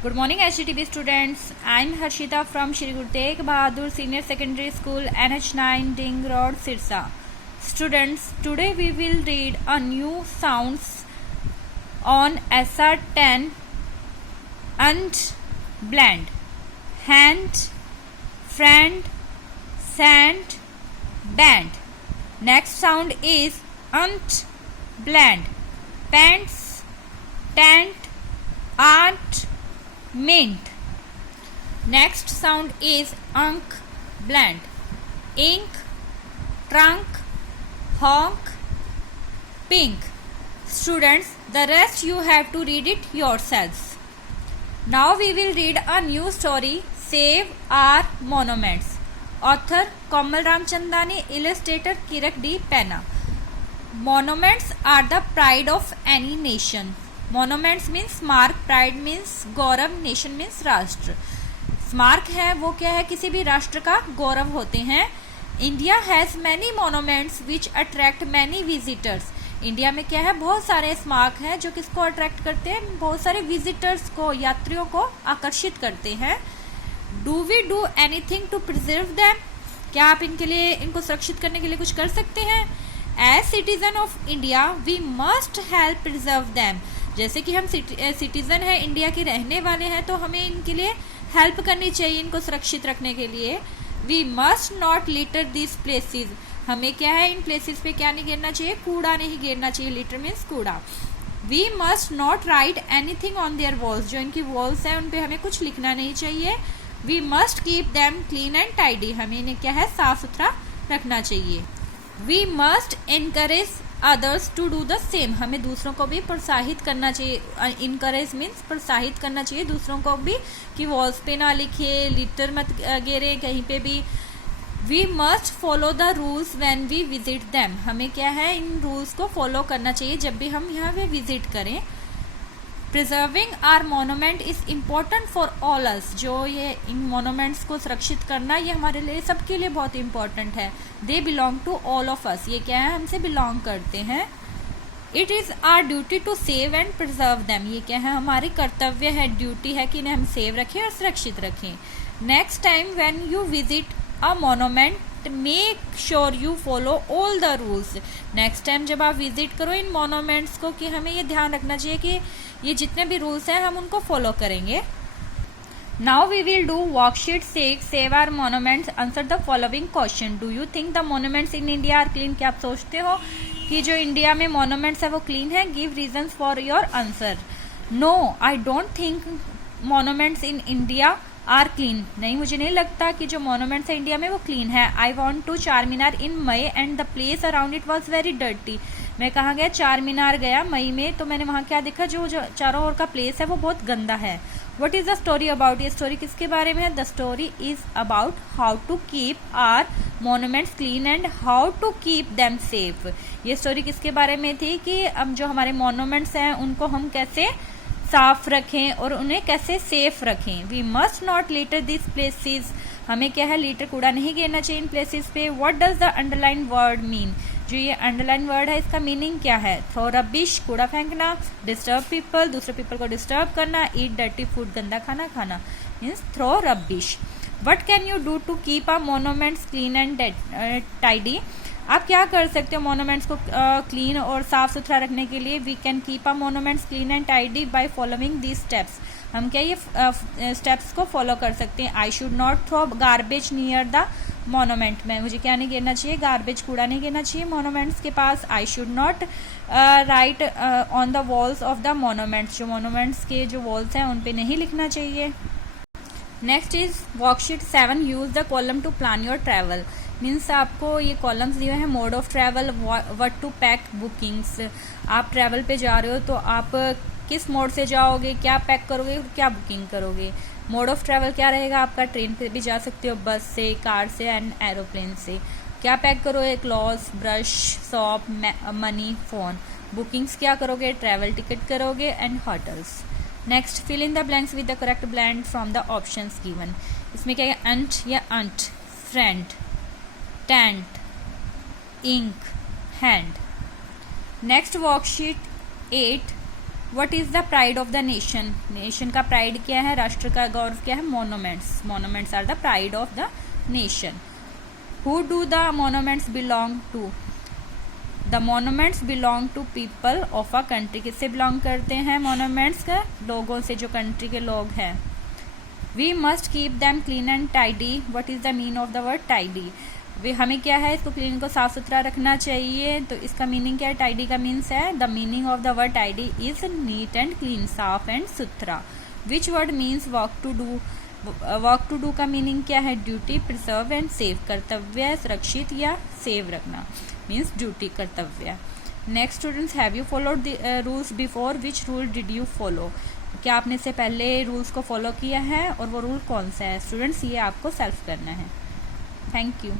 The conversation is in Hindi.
Good morning HTTP students. I am Harshita from Shri Guru Tegh Bahadur Senior Secondary School NH9 Ding Road Sirsa. Students, today we will read a new sounds on SR10 and blend. Hand, friend, sand, band. Next sound is unt, blend. Pants, tent, art, mint. Next sound is unk, blend. Ink, trunk, honk, pink. Students, the rest you have to read it yourselves. Now we will read a new story, Save Our Monuments. Author Komal Ramchandani, illustrator Kirak D. Penna. Monuments are the pride of any nation. Monuments means स्मारक, प्राइड मीन्स गौरव, नेशन मीन्स राष्ट्र. स्मारक है वो क्या है, किसी भी राष्ट्र का गौरव होते हैं. India has many monuments which attract many visitors. India में क्या है, बहुत सारे स्मारक हैं जो किसको अट्रैक्ट करते हैं, बहुत सारे विजिटर्स को, यात्रियों को आकर्षित करते हैं. Do we do anything to preserve them. क्या आप इनके लिए, इनको सुरक्षित करने के लिए कुछ कर सकते हैं. As citizen of India we must help preserve them. जैसे कि हम सिटीजन है, इंडिया के रहने वाले हैं, तो हमें इनके लिए हेल्प करनी चाहिए, इनको सुरक्षित रखने के लिए. We must not litter this places. हमें क्या है, इन प्लेसेस पे क्या नहीं गिरना चाहिए, कूड़ा नहीं गिरना चाहिए. लिटर मीन्स कूड़ा. We must not write anything on their walls. जो इनकी वॉल्स है उन पे हमें कुछ लिखना नहीं चाहिए. We must keep them clean and tidy. हमें इन्हें क्या है, साफ सुथरा रखना चाहिए. We must encourage others to do the same. हमें दूसरों को भी प्रोत्साहित करना चाहिए. इनकरेज मीन्स प्रोत्साहित करना चाहिए दूसरों को भी, कि वॉल्स पे ना लिखे, लिटर मत गिरे कहीं पे भी. We must follow the rules when we visit them. हमें क्या है, इन रूल्स को फॉलो करना चाहिए जब भी हम यहाँ पे विजिट करें. Preserving our monument is important for all us. जो ये इन मोनूमेंट्स को सुरक्षित करना, ये हमारे लिए, सबके लिए बहुत इंपॉर्टेंट है. They belong to all of us. ये क्या है, हमसे बिलोंग करते हैं. It is our duty to save and preserve them. ये क्या है, हमारी कर्तव्य है, ड्यूटी है कि इन्हें हम सेव रखें और सुरक्षित रखें. Next time when you visit a monument make sure you follow all the rules. Next time जब आप विजिट करो इन मोनूमेंट्स को, कि हमें ये ध्यान रखना चाहिए कि ये जितने भी रूल्स हैं हम उनको फॉलो करेंगे. Now we will do worksheet 6 save our monuments. Answer the following question. Do you think the monuments in India are clean. क्या आप सोचते हो कि जो इंडिया में मोनूमेंट्स है वो क्लीन है. Give reasons for your answer. No, I don't think monuments in India are clean. नहीं, मुझे नहीं लगता कि जो मोनूमेंट्स है इंडिया में वो क्लीन है. आई want to Charminar in May and the place around it was very dirty. मैं कहाँ गया, चार मीनार गया मई में, तो मैंने वहाँ क्या देखा, जो चारों ओर का प्लेस है वो बहुत गंदा है. What is the story about. ये स्टोरी किसके बारे में है. The story is about how to keep our monuments clean and how to keep them safe. ये स्टोरी किसके बारे में थी, कि अब जो हमारे मोनूमेंट्स हैं उनको हम कैसे साफ रखें और उन्हें कैसे सेफ रखें. We must not litter this places. हमें क्या है, लीटर कूड़ा नहीं गिरना चाहिए इन प्लेसेस पे. What does the underline word mean. जो ये अंडरलाइन वर्ड है इसका मीनिंग क्या है. थ्रो रबिश, कूड़ा फेंकना. डिस्टर्ब पीपल, दूसरे पीपल को डिस्टर्ब करना. ईट डर्टी फूड, गंदा खाना खाना, means throw rubbish. What can you do to keep our monuments clean and tidy. आप क्या कर सकते हो मोनूमेंट्स को क्लीन और साफ सुथरा रखने के लिए. We can keep our monuments clean and tidy by following these steps. हम क्या ये स्टेप्स को फॉलो कर सकते हैं. I should not throw garbage near the monument. में मुझे क्या नहीं गिरना चाहिए, गार्बेज, कूड़ा नहीं गिरना चाहिए मोनूमेंट्स के पास. I should not write on the walls of the monuments. जो मोनूमेंट्स के जो वॉल्स हैं उन पे नहीं लिखना चाहिए. Next is worksheet 7 use the column to plan your travel. Means आपको ये कॉलम्स दिए हैं. Mode of travel, what to pack, bookings. आप ट्रैवल पे जा रहे हो तो आप किस मोड से जाओगे, क्या पैक करोगे, क्या बुकिंग करोगे. मोड ऑफ ट्रैवल क्या रहेगा आपका, ट्रेन पे भी जा सकते हो, बस से, कार से एंड एरोप्लेन से. क्या पैक करोगे, clothes, brush, soap, money, phone. Bookings क्या करोगे, ट्रैवल टिकट करोगे and hotels. Next, fill in the blanks with the correct blank from the options given. इसमें क्या है, अंट या ant, friend, tent, ink, hand. Next worksheet 8 what is the pride of the nation, nation का प्राइड क्या है, राष्ट्र का गौरव क्या है, monuments, monuments are the pride of the nation. Who do the monuments belong to, the monuments belong to people of a country, किससे बिलोंग करते हैं मोनूमेंट्स का, लोगों से, जो कंट्री के लोग हैं। We must keep them clean and tidy, what is the mean of the word tidy, वे हमें क्या है, इसको क्लीन को साफ सुथरा रखना चाहिए, तो इसका मीनिंग क्या है, टाइडी का मीन्स है, the meaning of the word tidy is neat and clean, साफ एंड सुथरा। Which word means work to do, work to do का मीनिंग क्या है, ड्यूटी, प्रिजर्व एंड सेव, कर्तव्य, सुरक्षित या सेव रखना, मीन्स ड्यूटी, कर्तव्य। Next students, have you followed the rules before, which rule did you follow, क्या आपने इससे पहले रूल्स को फॉलो किया है और वो रूल कौन सा है। स्टूडेंट्स ये आपको सेल्फ करना है। Thank you.